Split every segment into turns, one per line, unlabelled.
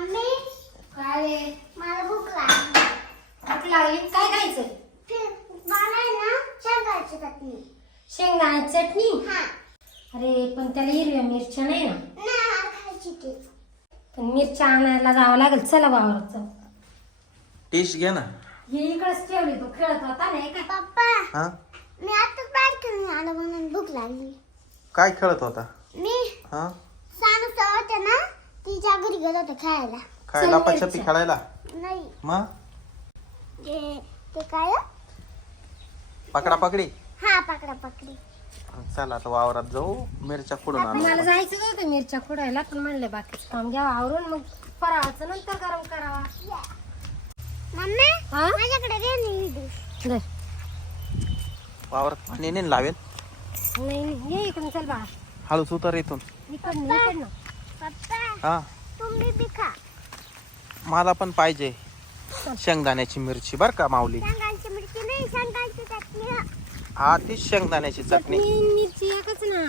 Mummy? काय रे? मला भूक लागली.
भूक लागली? काय खायचं?
फिर मला आहे ना शेंगाची चटणी.
शेंगदाण्याची चटणी? हा. अरे पण त्याला हिरव्या मिरच्या नाही ना.
खायची ती.
पण मिरच्या आणायला जावं लागेल. चला वावरात जाऊ. टेस्ट घे ना. हे इकडेच ठेवली तो. खेळत होता नाही काय
पप्पा हा? मी आताच बाहेर खेळून आलो म्हणून भूक लागली.
काय खेळत होता? मी? हा? सांगत होते ना
तिच्या घरी गेलो होतो खेळायला.
खेळायला नाही. मग
ते ते काय पकडा पकडी? हा पकडा पकडी.
चला आता वावरात जाऊ. मिरच्या कुडून
मला आणू. जायचं होतं मिरच्या खोडायला पण म्हणले बाकीचं काम घ्यावं आवरून मग फराळाचं नंतर गरम करावा. मम्मी हा? माझ्याकडे
ही डिश.
दे.
वावरात पाणी नाही लावेल?
नाही नाही, ये इकडून चल बा.
हळूच उतर इथून.
इकडनं इकडनं. पप्पा
हा? तुम्ही बी खा.
मला पण पाहिजे शेंगदाण्याची मिरची बर का माऊली?
शेंगाची मिरची नाही शेंगाची चटणी हा.
हा तीच शेंगदाण्याची चटणी.
चटणी मिरची एकच ना.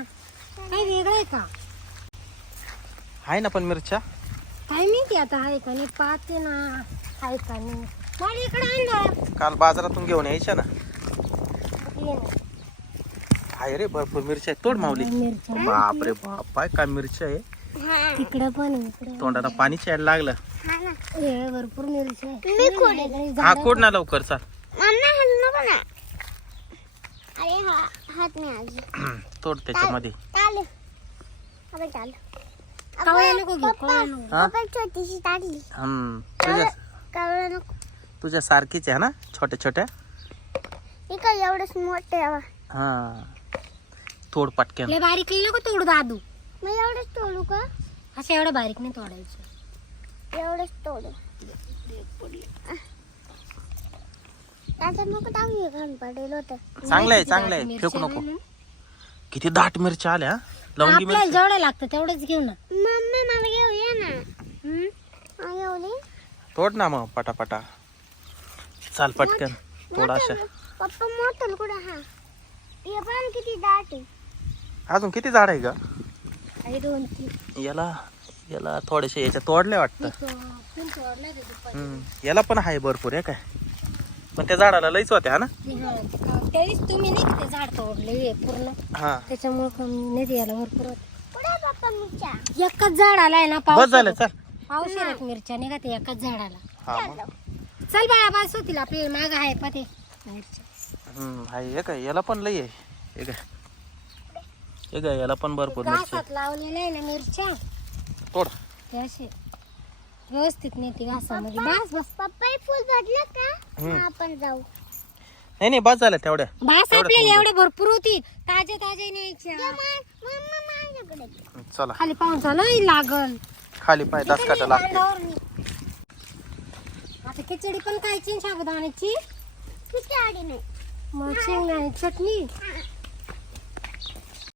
काही वेगळं आहे का?
आहे ना पण मिरच्या?
काय माहिती आता आहे का नाही? पाहते ना. आहे का नाही? मला इकडे आणलं
काल बाजारातून घेऊन यायच्या ना. ये ना. आहे रे भरपूर मिरच्या आहेत. तोड माऊली. मिरच्या बाप रे बाप काय काय मिरच्या आहे?
तिकडं
पण आहे, इकडं
तोंडाला पाणी यायला लागलं.
हा ना.
हे भरपूर मिरची आहे.
मी खोडी काही
हा ना लवकर चाल.
मम्मी हल्लो नको ना अरे हा हात नाही आजी
तोड त्याच्यामध्ये.
चालेल अबे चाल.
कवळ्या नको घेऊ
कवळ्या नको हा? आपण छोटीशी टाकली.
हम्म
तुझ्या कवळं नको.
तुझ्या सारखीच आहे ना? छोट्या छोट्या?
हे काय एवढंच मोठे आहे. बा.
हा. तोड पटक्यान
लय बारीक नको तोडू दादू.
मग एवढंच तोडू का?
असं एवढं बारीक नाही तोडायचं.
एवढंच तोडू. त्याच्यात नको टाकू घाण पडेल होतं.
चांगलं आहे चांगलं आहे. फेकू नको. किती दाट मिरच्या आल्या हा?
लवंगी आपल्याला मिरची जेवढं लागतं तेवढंच घेऊ ना.
मम्मी मला घेऊ ये ना. हा, दे.
तोड ना मग पटापटा. चाल पटकन तोड अशा. मोठं-
पप्पा मोठं कुठं हा हे पण किती दाट आहे.
अजून किती झाड आहे ग? काही
दोन तीन.
याला याला थोडेसे याच्या तोडले वाटतं. हम्म. याला पण आहे भरपूर आहे काय? पण त्या झाडाला लईच होत्या हा ना? का-
त्यावेळेस तुम्ही नाही का ते झाड तोडले पूर्ण? हा. त्याच्यामुळे नाही याला भरपूर होतं. आहे एकच झाड आलाय ना
पाऊस झालं चल.
पाऊस येत मिरच्या नाही का ते एकाच झाडाला. हा चल बाळा बस होतील आपले. माग आहे पा ते
मिरच्या आहे हे काय? याला पण लई आहे. याला पण भरपूर मिरची.
घासात आहे ना मिरच्या? तोड. ते असे व्यवस्थित नाही ते घासामध्ये बस बस.
पप्पा फुल भरलं का. हा, आपण जाऊ.
नाही नाही बस झालं तेवढ्या
बास आपल्याला एवढे भरपूर होती ताजे ताजे न्यायच्या चला. खाली नाही लागल.
खाली पाय लागते. अंगावर नाही.
आता खिचडी पण खायची ना साबुदाण्याची मग शेंगदाण्याची चटणी.